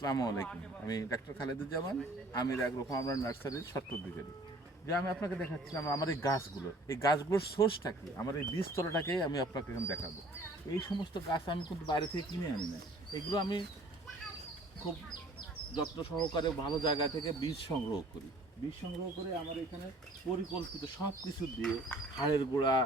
আসসালামু আলাইকুম। আমি ডাক্তার খালেদুজ্জামান, আমির অ্যাগ্রো ফার্মার নার্সারির স্বত্বাধিকারী। যে আমি আপনাকে দেখাচ্ছিলাম আমার এই গাছগুলোর সোর্সটা কি, আমার এই বীজতলাটাকেই আমি আপনাকে এখন দেখাবো। এই সমস্ত গাছ আমি কিন্তু বাইরে থেকে কিনে আনি না, এগুলো আমি খুব যত্ন সহকারে ভালো জায়গা থেকে বীজ সংগ্রহ করি। বীজ সংগ্রহ করে আমার এখানে পরিকল্পিত সব কিছু দিয়ে হাড়ের গুঁড়া,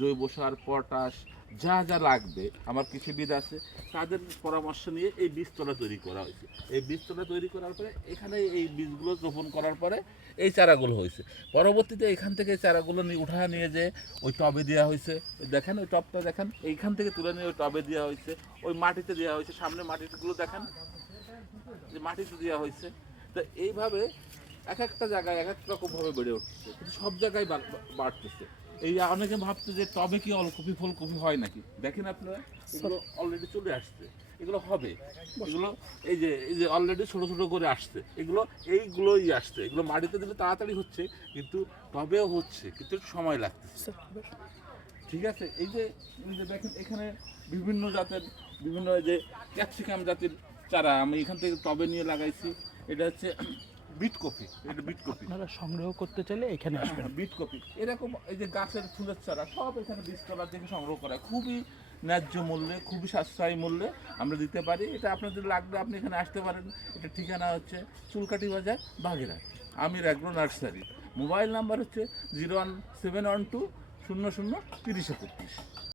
জৈব সার, পটাশ যা যা লাগবে আমার কৃষিবিদ আছে, তাদের পরামর্শ নিয়ে এই বীজতলা তৈরি করা হয়েছে। এই বীজতলা তৈরি করার পরে এখানে এই বীজগুলো রোপণ করার পরে এই চারাগুলো হয়েছে। পরবর্তীতে এখান থেকে এই চারাগুলো নিয়ে যে ওই টবে দেওয়া হয়েছে। দেখেন ওই টবটা দেখেন, এইখান থেকে তুলে নিয়ে ওই টবে দেওয়া হয়েছে, ওই মাটিতে দেওয়া হয়েছে। সামনে মাটিগুলো দেখেন যে মাটিতে দেওয়া হয়েছে। তো এইভাবে এক একটা জায়গায় এক এক রকমভাবে বেড়ে উঠছে, কিন্তু সব জায়গায় বাড়তেছে। এই অনেকে ভাবছে যে টবে কি অলকপি ফুলকপি হয় নাকি, দেখেন আপনারা এগুলো অলরেডি চলে আসছে, এগুলো হবে, এগুলো এই যে অলরেডি ছোট ছোট করে আসছে, এইগুলোই আসছে। এগুলো মাটিতে দিলে তাড়াতাড়ি হচ্ছে, কিন্তু টবেও হচ্ছে, কিন্তু একটু সময় লাগতেছে। ঠিক আছে, এই যে দেখেন এখানে বিভিন্ন জাতের এই যে ক্যাপসিকাম জাতের চারা আমি এখান থেকে টবে নিয়ে লাগাইছি। এটা হচ্ছে বিট কপি, এটা বিট কপি। আপনারা সংগ্রহ করতে চাইলে এখানে আসবেন। বিট কপি এরকম এই যে গাছের ফুলের চারা সব এখানে বীজতলা থেকে সংগ্রহ করা, খুবই ন্যায্য মূল্যে, খুবই সাশ্রয়ী মূল্যে আমরা দিতে পারি। এটা আপনাদের লাগলে আপনি এখানে আসতে পারেন। এটা ঠিকানা হচ্ছে চুলকাটি বাজার, বাগেরহাট, আমির অ্যাগ্রো নার্সারি। মোবাইল নাম্বার হচ্ছে 01712 00 3031।